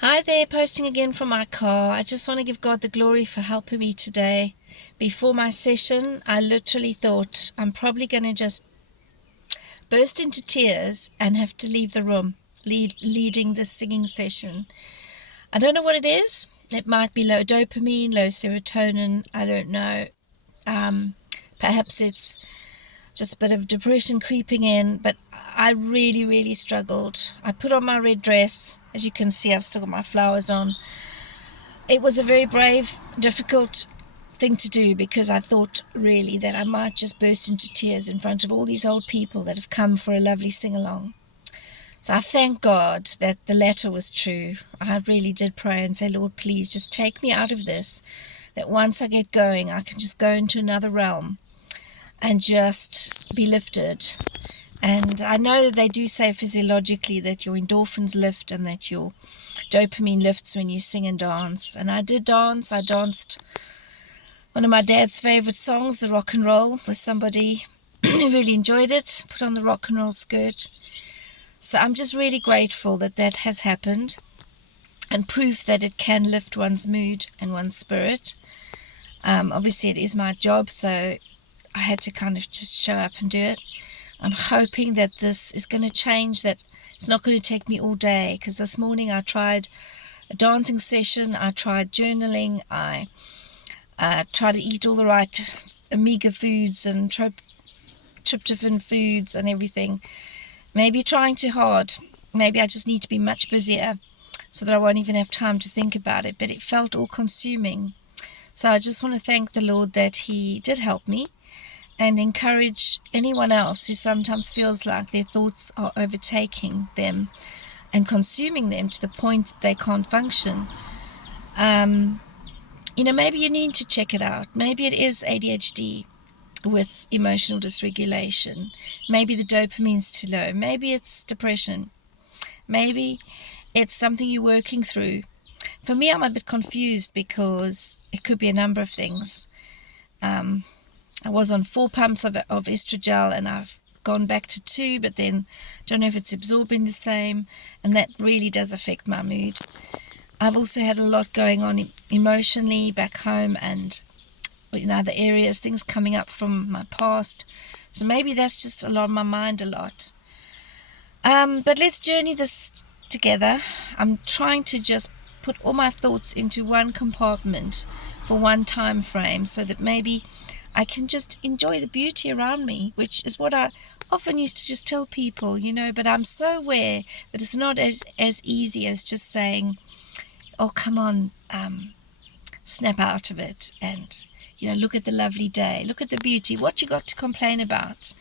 Hi there, posting again from my car. I just want to give God the glory for helping me today. Before my session, I literally thought I'm probably going to just burst into tears and have to leave the room, leading the singing session. I don't know what it is. It might be low dopamine, low serotonin. I don't know. Um, Perhaps it's just a bit of depression creeping in, but I really, really struggled. I put on my red dress. As you can see, I've still got my flowers on. It was a very brave, difficult thing to do because I thought really that I might just burst into tears in front of all these old people that have come for a lovely sing-along. So I thank God that the latter was true. I really did pray and say, Lord, please just take me out of this, that once I get going, I can just go into another realm and just be lifted. And I know that they do say physiologically that your endorphins lift and that your dopamine lifts when you sing and dance. And I did dance. I danced one of my dad's favorite songs, the rock and roll, with somebody who really enjoyed it, put on the rock and roll skirt. So I'm just really grateful that that has happened and proof that it can lift one's mood and one's spirit. Obviously, it is my job, so I had to kind of just show up and do it. I'm hoping that this is going to change, that it's not going to take me all day, because this morning I tried a dancing session, I tried journaling, I tried to eat all the right omega foods and tryptophan foods and everything. Maybe trying too hard. Maybe I just need to be much busier so that I won't even have time to think about it, but it felt all consuming. So I just want to thank the Lord that He did help me, and encourage anyone else who sometimes feels like their thoughts are overtaking them and consuming them to the point that they can't function. Maybe you need to check it out. Maybe it is ADHD with emotional dysregulation. Maybe the dopamine's too low. Maybe it's depression. Maybe it's something you're working through. For me, I'm a bit confused because it could be a number of things. I was on 4 pumps of estrogel and I've gone back to 2, but then don't know if it's absorbing the same, and that really does affect my mood. I've also had a lot going on emotionally back home and in other areas, things coming up from my past. So maybe that's just a lot on my mind a lot. But let's journey this together. I'm trying to just put all my thoughts into one compartment for one time frame so that maybe I can just enjoy the beauty around me, which is what I often used to just tell people, but I'm so aware that it's not as easy as just saying, oh, come on, snap out of it and, look at the lovely day, look at the beauty, what you got to complain about.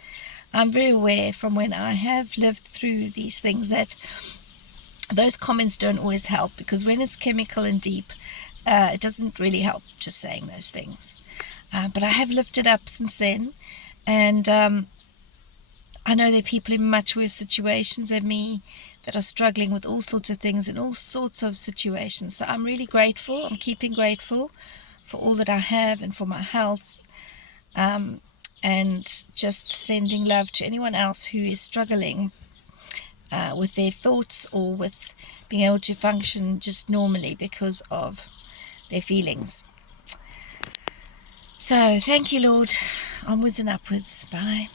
I'm very aware from when I have lived through these things that those comments don't always help, because when it's chemical and deep, it doesn't really help just saying those things. But I have lifted up since then, and I know there are people in much worse situations than me that are struggling with all sorts of things in all sorts of situations. So I'm really grateful. I'm keeping grateful for all that I have and for my health, and just sending love to anyone else who is struggling with their thoughts or with being able to function just normally because of their feelings. So thank you, Lord. Onwards and upwards. Bye.